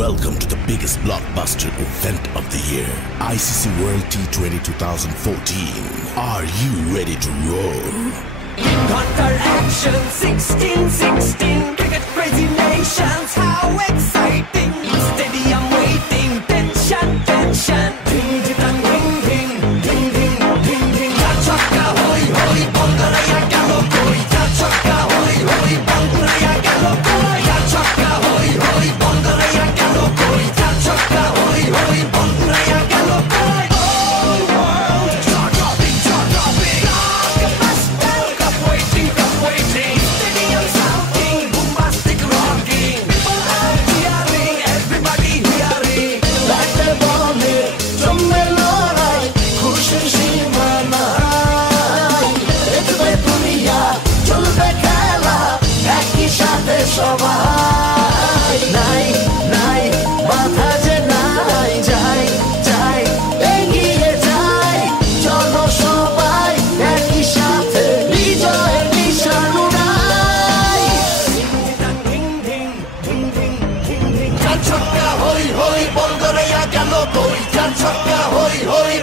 Welcome to the biggest blockbuster event of the year, ICC World T20 2014. Are you ready to roll? Counter action 16-16, cricket crazy nations, how exciting! Stadium waiting, tension, tension. Ding ding ding ding ding ding ding ding. Chaka hoy hoy, Bangalaya galo koi. Chaka hoy hoy, Bangalaya galo koi. Chaka hoy hoy, Bangalaya galo koi. Chaka hoy hoy, Bangalaya galo koi. Oh world, dropping. Like a master, cup waiting. Stadium shouting, bombastic rocking. People are cheering, everybody hearing. Like the bowling, জমে লড়াই, খুশির সীমা নাই। দেখবে দুনিয়া, চলবে খেলা, একই সাথে সবাই। নাই নাই বাধা যে নাই, যাই এগিয়ে যাই। চলো সবাই একই সাথে, বিজয়ের নিশান উড়াই। ধিং ধিং ধিং ধিং ধিং ধিং। চার ছক্কা হই হই, বল গড়াইয়া গেল কই। চার ছক্কা হই হই,